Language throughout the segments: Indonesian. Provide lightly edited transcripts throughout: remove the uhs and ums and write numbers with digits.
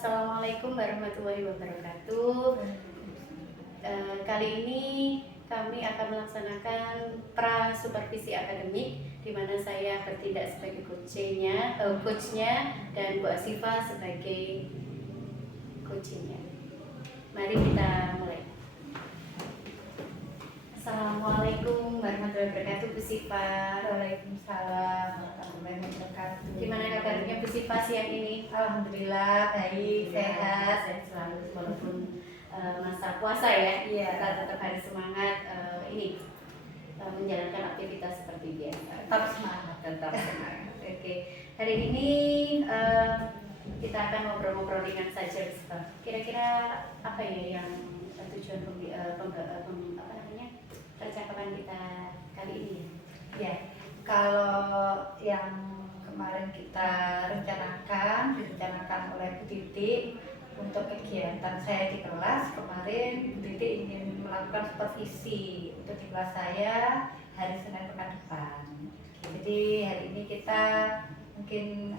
Assalamualaikum warahmatullahi wabarakatuh. Kali ini kami akan melaksanakan pra-supervisi akademik, di mana saya bertindak sebagai coachnya dan Bu Asifa sebagai coachingnya. Mari kita mulai. Assalamualaikum warahmatullahi wabarakatuh, Bu Sifa. Waalaikumsalam warahmatullahi wabarakatuh. Gimana kabarnya Bu Sifa siang ini? Alhamdulillah baik, sehat. Sehat selalu walaupun masa puasa ya. Iya. Kita tetap harus semangat menjalankan aktivitas seperti biasa. Tetap semangat. Tetap semangat. Oke. Hari ini kita akan ngobrol-ngobrol ringan saja, Bu Sifa. Kira-kira apa ya yang tujuan percakapan kita kali ini ya? Ya, kalau yang kemarin kita direncanakan oleh Bu Titi untuk kegiatan saya di kelas. Kemarin Bu Titi ingin melakukan supervisi untuk di kelas saya hari Senin pekan depan. Jadi hari ini kita mungkin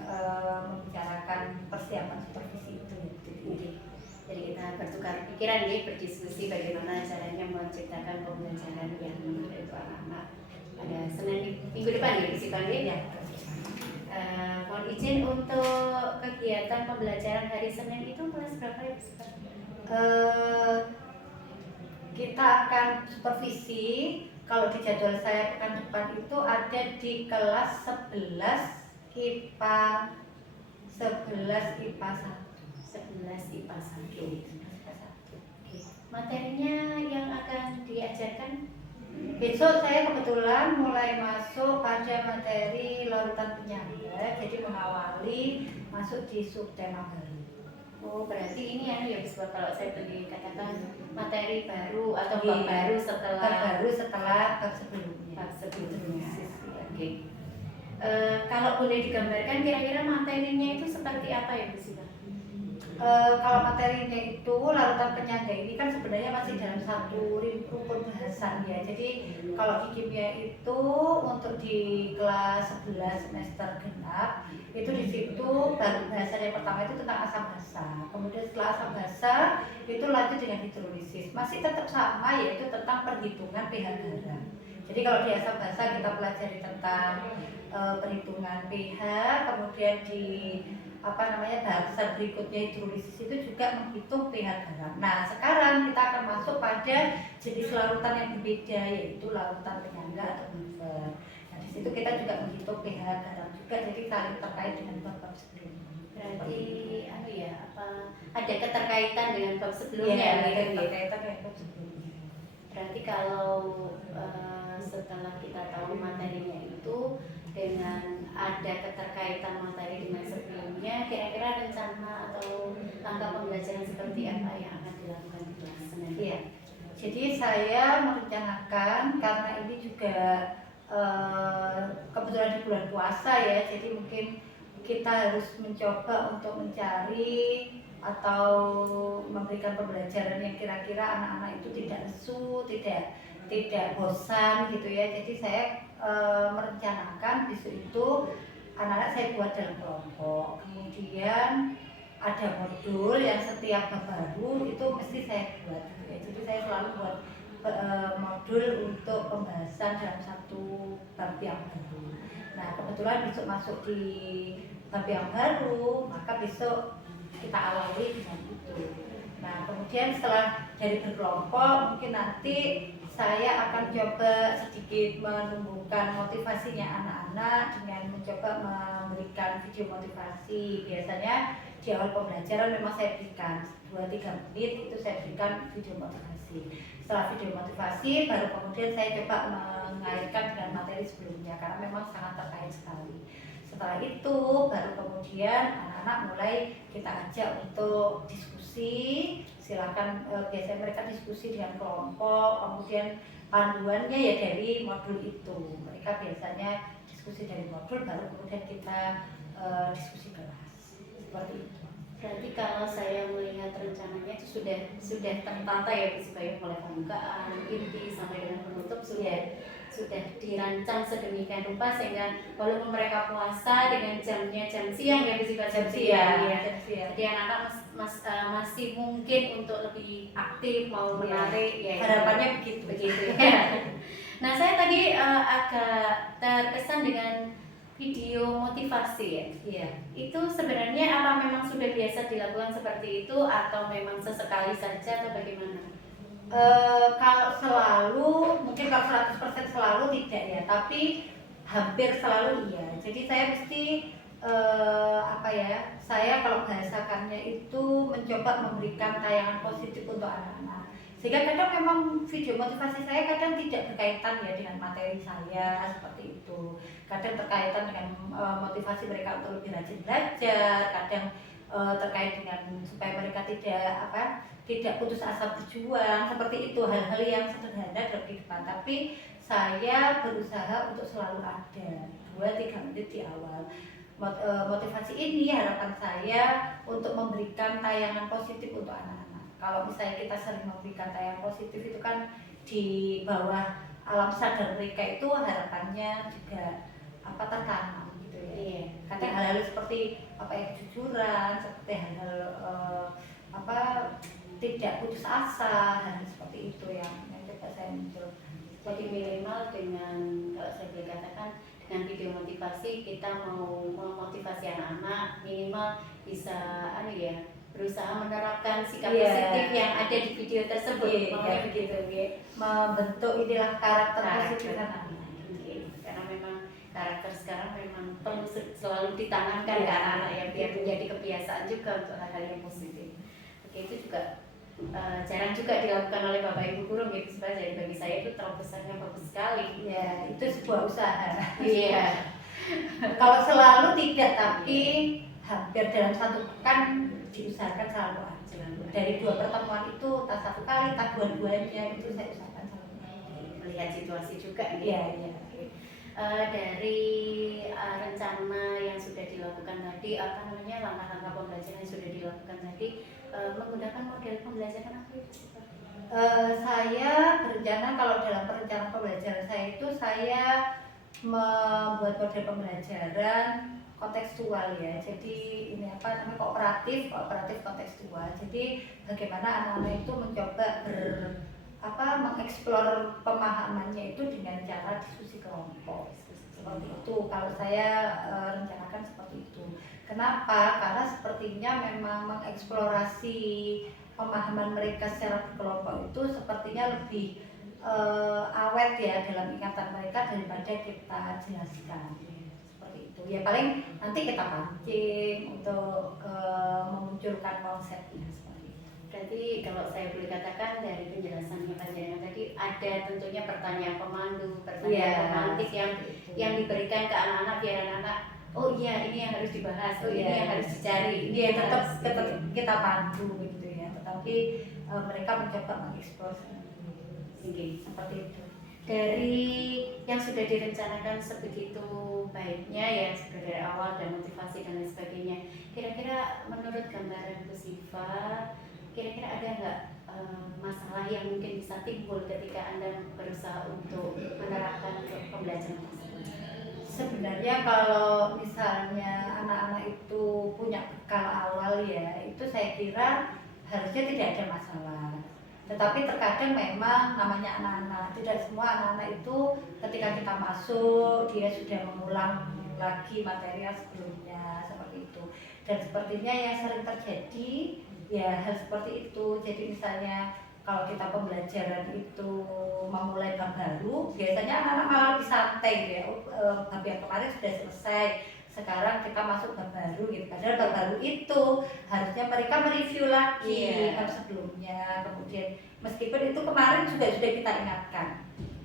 membicarakan persiapan supervisi itu. Jadi kita bertukar pikiran nih, berdiskusi bagaimana caranya menciptakan pembelajaran yang menarik untuk anak-anak pada Senin minggu depan ya, Siapa ya? Mohon izin untuk kegiatan pembelajaran hari Senin itu kelas berapa ya, Siapa? Kita akan supervisi. Kalau di jadwal saya pekan depan itu ada di kelas 11 IPA 11 IPA 1. 11 IPA 1. Oke. Materinya yang akan diajarkan besok saya kebetulan mulai masuk pada materi larutan penyangga, jadi mengawali masuk di subtema baru. Oh, berarti ini ya bisa kalau saya tadi katakan materi baru atau bab baru setelah bab sebelumnya. Oke. Kalau boleh digambarkan kira-kira materinya itu seperti apa ya, Bu Siva? Kalau materinya itu larutan penyangga ini kan sebenarnya masih dalam satu rukun bahasan ya. Jadi kalau di kimia itu untuk di kelas 11 semester genap itu di situ bahasan yang pertama itu tentang asam basa. Kemudian setelah asam basa itu lanjut dengan hidrolisis. Masih tetap sama, yaitu tentang perhitungan pH garam. Jadi kalau di asam basa kita pelajari tentang perhitungan pH, kemudian di bahasan berikutnya hidrolisis itu juga menghitung pH garam. Nah, sekarang kita akan masuk pada jenis larutan yang berbeda, yaitu larutan penyangga atau buffer. Nah, di situ kita juga menghitung pH garam juga, jadi saling terkait dengan bab sebelumnya. Berarti ada keterkaitan dengan bab sebelumnya? Ya, ada keterkaitan dengan bab sebelumnya. Berarti kalau setelah kita tahu materinya itu dengan ada keterkaitan materi dengan sebelumnya, kira-kira rencana atau langkah pembelajaran seperti apa yang akan dilakukan di kelas Senin? Iya. Jadi saya merencanakan, karena ini juga kebetulan di bulan puasa ya, jadi mungkin kita harus mencoba untuk mencari atau memberikan pembelajaran yang kira-kira anak-anak itu tidak lesu, tidak bosan gitu ya. Jadi saya merencanakan besok itu anak-anak saya buat dalam kelompok, kemudian ada modul yang setiap bab baru itu mesti saya buat gitu ya. Jadi saya selalu buat modul untuk pembahasan dalam satu bab yang baru. Nah, kebetulan besok masuk di bab yang baru, maka besok kita awali dengan itu. Nah, kemudian setelah dari berkelompok, mungkin nanti saya akan coba sedikit menumbuhkan motivasinya anak-anak dengan mencoba memberikan video motivasi. Biasanya di awal pembelajaran memang saya berikan 2-3 menit itu saya berikan video motivasi. Setelah video motivasi baru kemudian saya coba mengaitkan dengan materi sebelumnya karena memang sangat terkait sekali. Setelah itu baru kemudian anak-anak mulai kita ajak untuk diskusi. Silakan, biasanya mereka diskusi dengan kelompok, kemudian panduannya ya dari modul itu. Mereka biasanya diskusi dari modul, baru kemudian kita diskusi kelas seperti itu. Berarti kalau saya melihat rencananya itu sudah tertata ya, supaya mulai pembukaan, inti sampai dengan penutup sudah sudah dirancang sedemikian rupa sehingga walaupun mereka puasa dengan jamnya jam siang ya bersifat jam siang ya. Jadi anak-anak masih mungkin untuk lebih aktif mau menarik ya. Harapannya begitu ya. Nah saya tadi agak terkesan dengan video motivasi ya. Iya. Itu sebenarnya apa memang sudah biasa dilakukan seperti itu atau memang sesekali saja atau bagaimana? Kalau selalu, mungkin kalau 100% selalu tidak ya, tapi hampir selalu iya. Jadi saya mesti saya kalau bahasakannya itu mencoba memberikan tayangan positif untuk anak-anak. Sehingga kadang memang video motivasi saya kadang tidak berkaitan ya dengan materi saya seperti itu. Kadang terkaitan dengan motivasi mereka untuk lebih rajin belajar, kadang terkait dengan supaya mereka tidak putus asa berjuang, seperti itu, hal-hal yang sederhana dalam kehidupan. Tapi saya berusaha untuk selalu ada 2-3 menit di awal. Motivasi ini harapan saya untuk memberikan tayangan positif untuk anak-anak. Kalau misalnya kita sering memberikan tayangan positif itu kan di bawah alam sadar mereka itu harapannya juga tertanam gitu ya. Iya. Kadang hal-hal seperti kejujuran, seperti hal-hal tidak putus asa, hal seperti itu yang coba saya muncul. Jadi minimal dengan kalau saya boleh katakan dengan video motivasi kita mau memotivasi anak-anak minimal bisa berusaha menerapkan sikap positif yang ada di video tersebut. Begitu ya. Membentuk inilah karakter positif anak. Karena memang karakter sekarang memang perlu selalu ditanamkan ke anak-anak ya biar menjadi kebiasaan juga untuk hal-hal yang positif. Oke, itu juga jarang juga dilakukan oleh Bapak Ibu guru gitu sebenarnya. Bagi saya itu terobosannya bagus sekali. Ya, itu sebuah usaha. Iya. Kalau selalu tidak, tapi hampir dalam 1 pekan diusahakan selalu aja. Dari 2 pertemuan itu, tak 1 kali, tak 2-2-nya itu saya usahakan selalu. Melihat situasi juga gitu. Iya. Dari rencana yang sudah dilakukan tadi, langkah-langkah pembelajaran yang sudah dilakukan tadi, menggunakan model pembelajaran apa itu? Saya berencana kalau dalam perencanaan pembelajaran saya itu saya membuat model pembelajaran kontekstual ya. Jadi ini kooperatif kontekstual. Jadi bagaimana anak-anak itu mencoba mengeksplor pemahamannya itu dengan cara diskusi kelompok. Seperti itu kalau saya rencanakan seperti itu. Kenapa? Karena sepertinya memang mengeksplorasi pemahaman mereka secara berkelompok itu sepertinya lebih awet ya dalam ingatan mereka daripada kita jelaskan. Seperti itu. Ya paling nanti kita pancing untuk memunculkan konsepnya seperti itu. Berarti kalau saya boleh katakan dari penjelasannya panjenengan tadi ada tentunya pertanyaan pemandu, pertanyaan pemantik yang diberikan ke anak-anak biar anak-anak oh iya ini yang harus dibahas, ini yang harus dicari. Iya tetap kita pandu gitu ya. Tetapi mereka mencoba mengeksplor seperti itu. Dari yang sudah direncanakan sebegitu baiknya ya sudah dari awal dan motivasi dan lain sebagainya. Kira-kira menurut gambaran Bu Siva, kira-kira ada nggak masalah yang mungkin bisa timbul ketika Anda berusaha untuk menerapkan pembelajaran tersebut? Sebenarnya kalau misalnya anak-anak itu punya bekal awal ya, itu saya kira harusnya tidak ada masalah. Tetapi terkadang memang namanya anak-anak, tidak semua anak-anak itu ketika kita masuk dia sudah mengulang lagi materi yang sebelumnya seperti itu. Dan sepertinya yang sering terjadi ya hal seperti itu. Jadi misalnya kalau kita pembelajaran itu memulai bab baru, biasanya anak-anak malah lebih santai gitu ya. Bab yang kemarin sudah selesai, sekarang kita masuk bab baru gitu. Padahal bab baru itu harusnya mereka mereview lagi bab sebelumnya. Kemudian meskipun itu kemarin juga sudah kita ingatkan,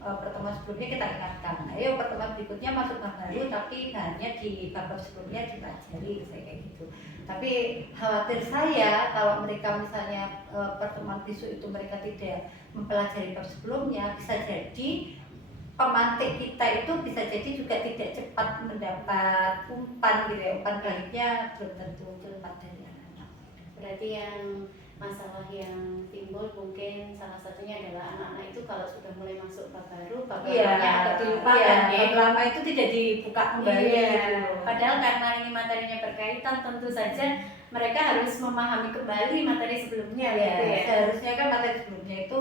pertemuan sebelumnya kita ingatkan, ayo pertemuan berikutnya masuk bab baru tapi bahannya di bab sebelumnya dipelajari kayak gitu. Tapi khawatir saya kalau mereka misalnya pertemuan besok itu mereka tidak mempelajari bab sebelumnya, bisa jadi pemantik kita itu bisa jadi juga tidak cepat mendapat umpan gitu ya, umpan baliknya belum tentu cepat dari anak-anak. Berarti yang masalah yang timbul mungkin salah satunya adalah anak-anak itu kalau sudah mulai masuk bab baru, bab lamanya agak dilupakan ya. Bab lama itu tidak dibuka kembali gitu. Padahal karena ini materinya berkaitan, tentu saja mereka harus memahami kembali materi sebelumnya gitu ya. Seharusnya kan materi sebelumnya itu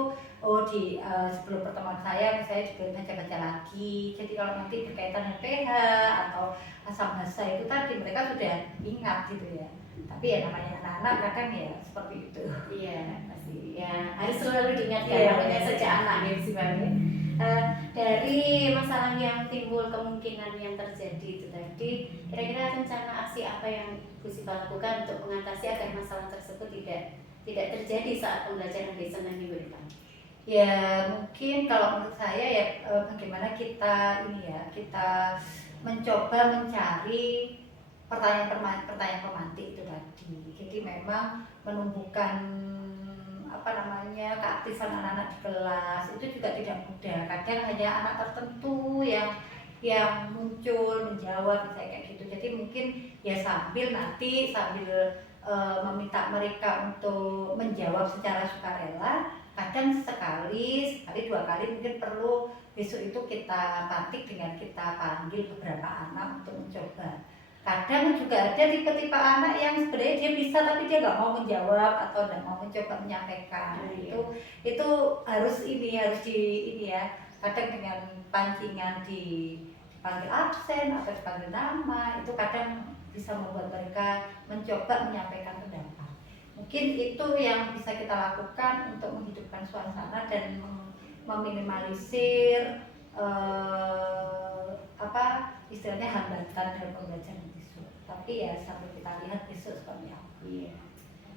sebelum pertemuan saya misalnya juga baca-baca lagi. Jadi kalau nanti berkaitan dengan pH atau asam basa itu tadi mereka sudah ingat gitu ya. Tapi ya namanya anak-anak kadang ya seperti itu. Iya, pasti. Ya, harus selalu diingatkan namanya sejak anak ya sifatnya. Dari masalah yang timbul kemungkinan yang terjadi itu tadi, kira-kira rencana aksi apa yang Bu Siva lakukan untuk mengatasi agar masalah tersebut tidak terjadi saat pembelajaran di Senin minggu depan? Ya mungkin kalau menurut saya ya bagaimana kita mencoba mencari pertanyaan pemantik itu tadi. Jadi memang menumbuhkan keaktifan anak-anak di kelas itu juga tidak mudah. Kadang hanya anak tertentu yang muncul menjawab misalnya kayak gitu. Jadi mungkin ya sambil meminta mereka untuk menjawab secara sukarela. Kadang sekali dua kali mungkin perlu besok itu kita pantik dengan kita panggil beberapa anak untuk mencoba. Kadang juga ada tipe-tipe anak yang sebenarnya dia bisa tapi dia nggak mau menjawab atau nggak mau mencoba menyampaikan. Itu harus kadang dengan pancingan dipanggil absen atau dipanggil nama itu kadang bisa membuat mereka mencoba menyampaikan pendapat. Mungkin itu yang bisa kita lakukan untuk menghidupkan suasana dan meminimalisir istilahnya hambatan dalam pembelajaran besok. Tapi ya sambil kita lihat besok seperti apa. Iya.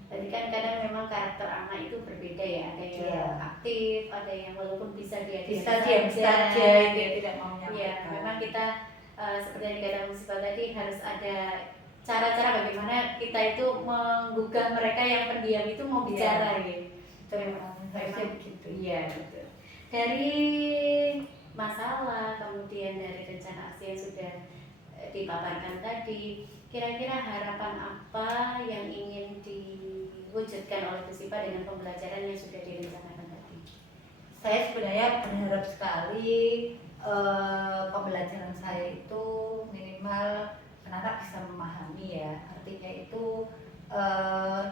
Tadi kan kadang memang karakter anak itu berbeda ya. Ada yang aktif, ada yang walaupun bisa dia saja dia tidak mau menyampaikan. Iya, memang kita seperti yang dikatakan Bu Siva tadi harus ada cara-cara bagaimana kita itu menggugah mereka yang pendiam itu mau bicara gitu. Itu memang begitu. Iya, betul. Dari masalah, kemudian dari rencana aksi yang sudah dipaparkan tadi, kira-kira harapan apa yang ingin diwujudkan oleh Bu Siva dengan pembelajaran yang sudah direncanakan tadi? Saya sebenarnya berharap sekali pembelajaran saya itu minimal anak-anak bisa memahami ya. Artinya itu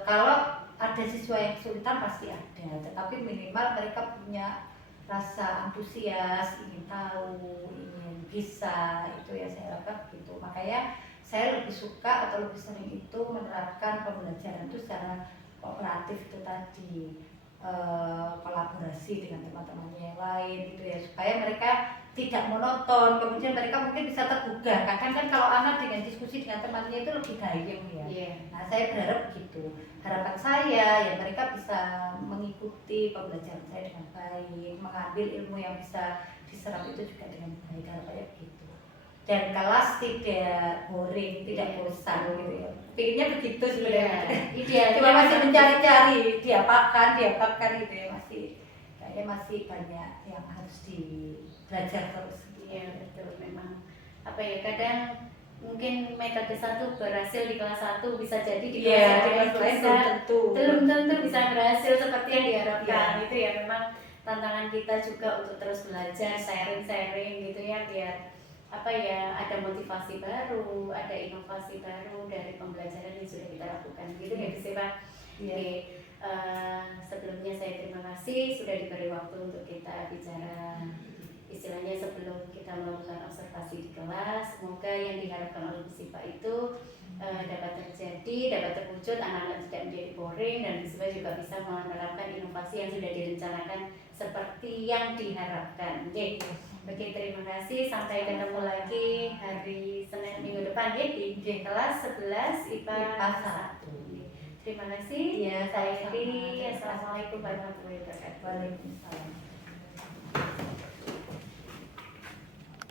kalau ada siswa yang kesulitan pasti ada, tetapi minimal mereka punya rasa antusias, ingin tahu, ingin bisa, itu ya saya harapkan begitu. Makanya saya lebih suka atau lebih sering itu menerapkan pembelajaran itu secara kooperatif itu tadi, kolaborasi dengan teman-temannya yang lain gitu ya, supaya mereka tidak monoton, kemudian mereka mungkin bisa tergugah. Kadang kan kalau anak dengan diskusi dengan temannya itu lebih gayeng ya. Nah saya berharap begitu. Harapan saya ya mereka bisa mengikuti pembelajaran saya dengan baik, mengambil ilmu yang bisa diserap itu juga dengan baik, harapannya begitu. Dan kelas tidak boring, tidak bosan gitu ya. Pinginnya begitu sebenarnya. Ideal. Cuma masih mencari-cari, diapakan gitu ya, kayaknya masih banyak yang harus belajar terus. Iya betul, memang kadang mungkin metode 1 berhasil di kelas 1 bisa jadi di kelas lain belum tentu bisa berhasil seperti yang diharapkan. Itu ya memang tantangan kita juga untuk terus belajar, sharing gitu ya, biar ada motivasi baru, ada inovasi baru dari pembelajaran yang sudah kita lakukan gitu ya Bu Siva. Sebelumnya saya terima kasih sudah diberi waktu untuk kita bicara, istilahnya sebelum kita melakukan observasi di kelas. Semoga yang diharapkan oleh Bu Siva itu dapat terjadi, dapat terwujud, anak-anak tidak menjadi boring, dan Bu Siva juga bisa menerapkan inovasi yang sudah direncanakan seperti yang diharapkan. Oke, terima kasih. Sampai ketemu lagi hari Senin minggu depan di kelas 11 IPA 1. Terima kasih. Ya, saya Assalamualaikum warahmatullahi wabarakatuh. Waalaikumsalam.